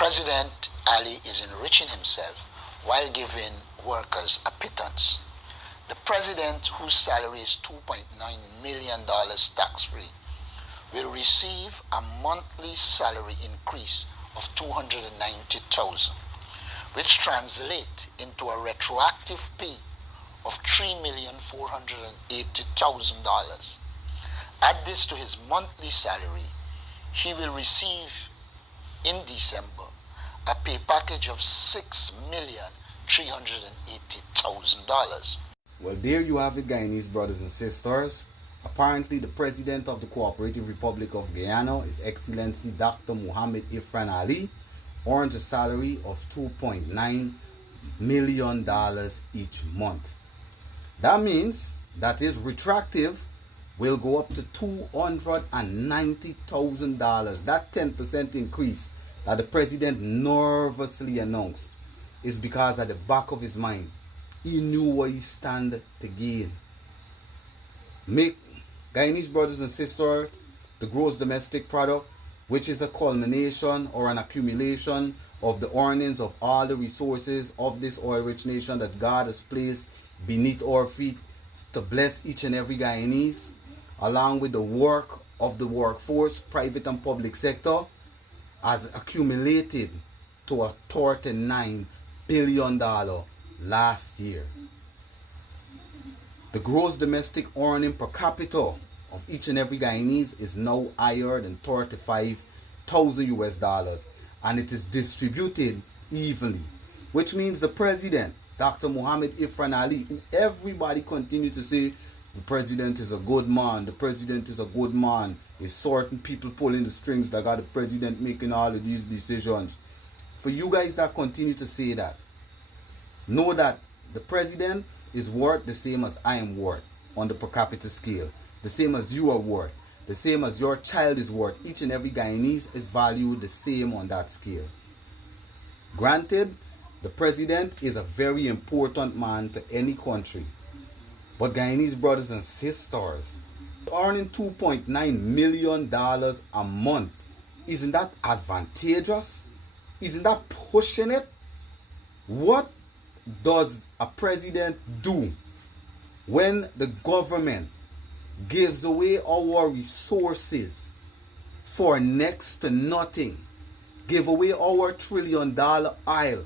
President Ali is enriching himself while giving workers a pittance. The president, whose salary is $2.9 million tax-free, will receive a monthly salary increase of $290,000, which translates into a retroactive pay of $3,480,000. Add this to his monthly salary, he will receive in December a pay package of $6,380,000. Well, there you have it, Guyanese brothers and sisters. Apparently, the President of the Cooperative Republic of Guyana, His Excellency Dr. Muhammad Ifran Ali, earns a salary of $2.9 million each month. That means that his retroactive will go up to $290,000. That 10% increase that the President nervously announced is because at the back of his mind, he knew what he stand to gain. Make Guyanese brothers and sisters, the gross domestic product, which is a culmination or an accumulation of the earnings of all the resources of this oil-rich nation that God has placed beneath our feet to bless each and every Guyanese, along with the work of the workforce, private and public sector, has accumulated to a $39 billion last year. The gross domestic earning per capita of each and every Guyanese is now higher than $35,000 and it is distributed evenly, which means the President, Dr. Muhammad Ifran Ali, who everybody continue to say the President is a good man, the President is a good man, is certain people pulling the strings that got the President making all of these decisions. For you guys that continue to say that, know that the President is worth the same as I am worth on the per capita scale, the same as you are worth, the same as your child is worth. Each and every Guyanese is valued the same on that scale. Granted, the President is a very important man to any country, but Guyanese brothers and sisters, earning $2.9 million a month, isn't that advantageous? Isn't that pushing it? What does a president do when the government gives away our resources for next to nothing? Give away our $1 trillion oil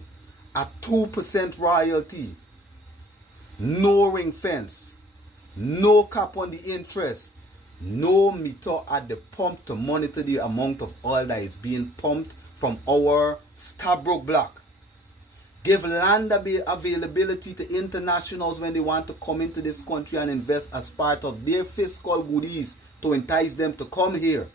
at 2% royalty, no ring fence, no cap on the interest, no meter at the pump to monitor the amount of oil that is being pumped from our Stabroek block. Give land availability to internationals when they want to come into this country and invest as part of their fiscal goodies to entice them to come here.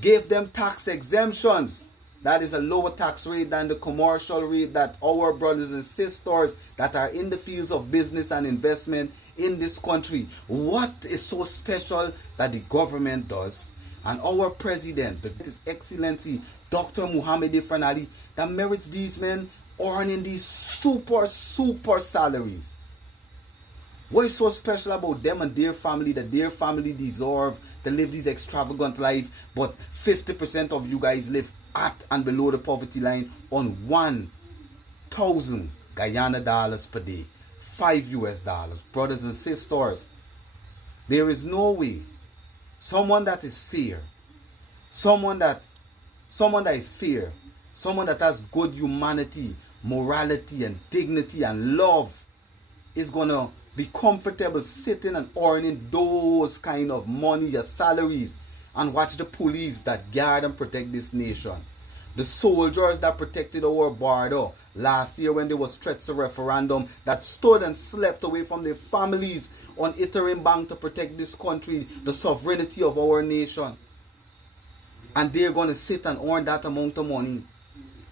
Give them tax exemptions. That is a lower tax rate than the commercial rate that our brothers and sisters that are in the fields of business and investment in this country. What is so special that the government does? And our president, His Excellency Dr. Muhammad Ifran Ali, that merits these men earning these super salaries. What is so special about them and their family that their family deserve to live this extravagant life, but 50% of you guys live at and below the poverty line on 1,000 Guyana dollars per day, $5 US. Brothers and sisters, there is no way someone that is fair, someone that is fair, someone that has good humanity, morality and dignity and love is gonna be comfortable sitting and earning those kind of money or salaries and watch the police that guard and protect this nation. The soldiers that protected our border last year when there was threats to referendum, that stood and slept away from their families on Iterim Bank to protect this country, the sovereignty of our nation. And they're going to sit and earn that amount of money.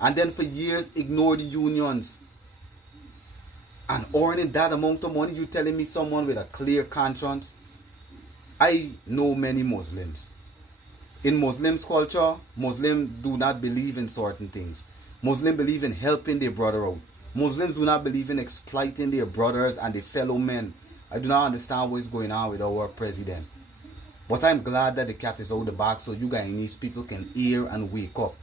And then for years ignore the unions. And earning that amount of money, you telling me someone with a clear conscience? I know many Muslims. In Muslims' culture, Muslims do not believe in certain things. Muslims believe in helping their brother out. Muslims do not believe in exploiting their brothers and their fellow men. I do not understand what is going on with our president. But I'm glad that the cat is out of the bag so you Guyanese people can hear and wake up.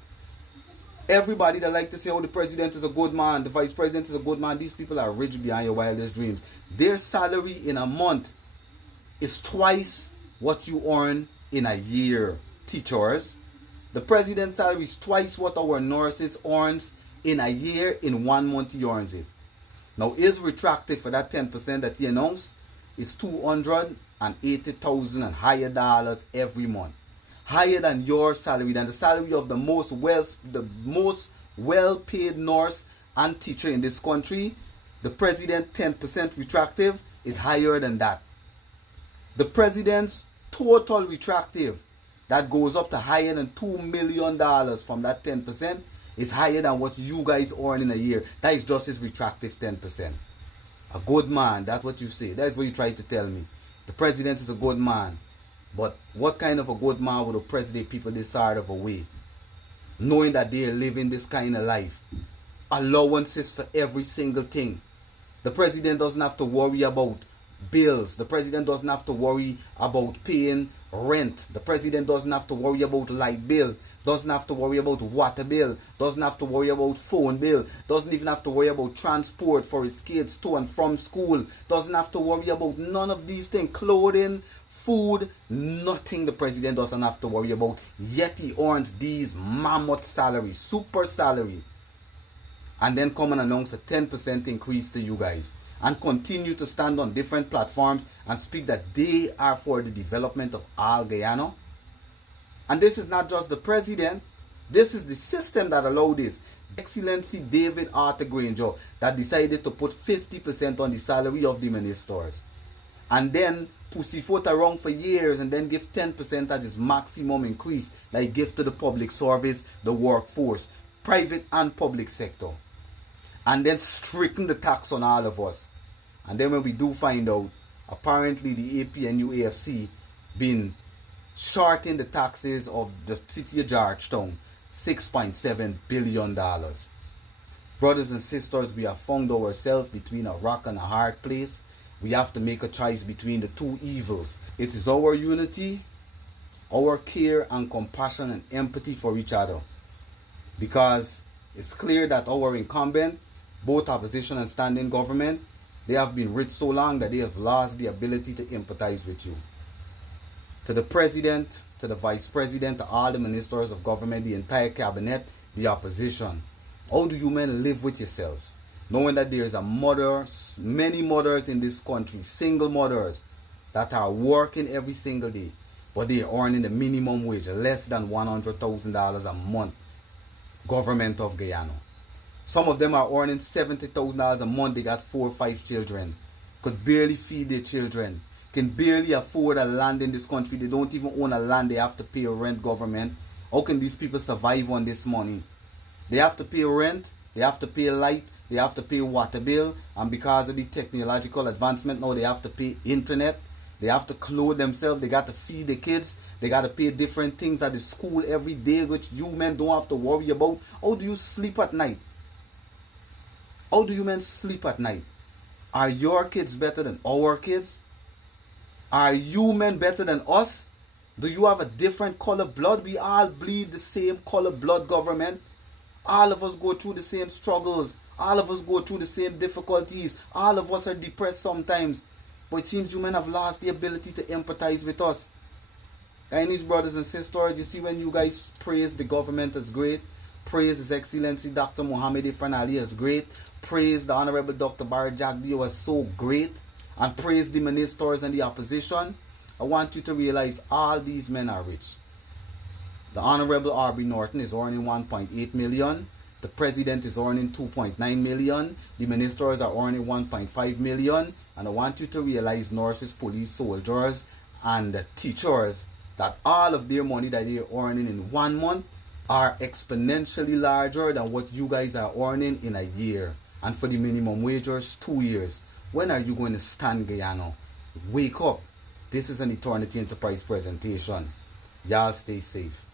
Everybody that like to say, oh, the president is a good man, the vice president is a good man, these people are rich behind your wildest dreams. Their salary in a month is twice what you earn in a year. Teachers, the president's salary is twice what our nurses earns in a year. In 1 month he earns it. Now his retracted for that 10% that he announced is $280,000 and higher dollars every month. Higher than your salary, than the salary of the most well-paid nurse and teacher in this country. The president 10% retractive is higher than that. The president's total retractive that goes up to higher than $2 million from that 10% is higher than what you guys earn in a year. That is just his retractive 10%. A good man, that's what you say. That's what you try to tell me. The president is a good man. But what kind of a good man would oppress the people this side of a way? Knowing that they are living this kind of life. Allowances for every single thing. The president doesn't have to worry about bills. The president doesn't have to worry about paying rent. The president doesn't have to worry about light bill. Doesn't have to worry about water bill. Doesn't have to worry about phone bill. Doesn't even have to worry about transport for his kids to and from school. Doesn't have to worry about none of these things. Clothing, food, nothing the president doesn't have to worry about. Yet he earns these mammoth salaries, super salary. And then come and announce a 10% increase to you guys. And continue to stand on different platforms and speak that they are for the development of all Guyana. And this is not just the president. This is the system that allowed this. Excellency David Arthur Granger that decided to put 50% on the salary of the ministers. And then pussyfoot around for years and then give 10% as his maximum increase that he give to the public service, the workforce, private and public sector. And then stricken the tax on all of us. And then when we do find out, apparently the APNU AFC been shorting the taxes of the city of Georgetown $6.7 billion. Brothers and sisters, we have found ourselves between a rock and a hard place. We have to make a choice between the two evils. It is our unity, our care and compassion and empathy for each other. Because it's clear that our incumbent, both opposition and standing government, they have been rich so long that they have lost the ability to empathize with you. To the president, to the vice president, to all the ministers of government, the entire cabinet, the opposition. How do you men live with yourselves? Knowing that there is a mother, many mothers in this country, single mothers, that are working every single day, but they are earning the minimum wage, less than $100,000 a month, government of Guyana. Some of them are earning $70,000 a month. They got 4 or 5 children. Could barely feed their children. Can barely afford a land in this country. They don't even own a land. They have to pay a rent government. How can these people survive on this money? They have to pay rent. They have to pay light. They have to pay water bill. And because of the technological advancement now, they have to pay internet. They have to clothe themselves. They got to feed the kids. They got to pay different things at the school every day, which you men don't have to worry about. How do you sleep at night? How do you men sleep at night? Are your kids better than our kids? Are you men better than us? Do you have a different color blood? We all bleed the same color blood, government. All of us go through the same struggles. All of us go through the same difficulties. All of us are depressed sometimes. But it seems you men have lost the ability to empathize with us. Guyanese brothers and sisters, you see when you guys praise the government as great, praise His Excellency Dr. Mohammed Ifran Ali as great, praise the Honorable Dr. Barry Jagdeo as so great, and praise the ministers and the opposition, I want you to realize all these men are rich. The Honorable R.B. Norton is earning 1.8 million. The President is earning 2.9 million. The ministers are earning 1.5 million. And I want you to realize nurses, police, soldiers, and teachers that all of their money that they are earning in 1 month are exponentially larger than what you guys are earning in a year. And for the minimum wagers, 2 years. When are you going to stand Guyana? Wake up. This is an Eternity Enterprise presentation. Y'all stay safe.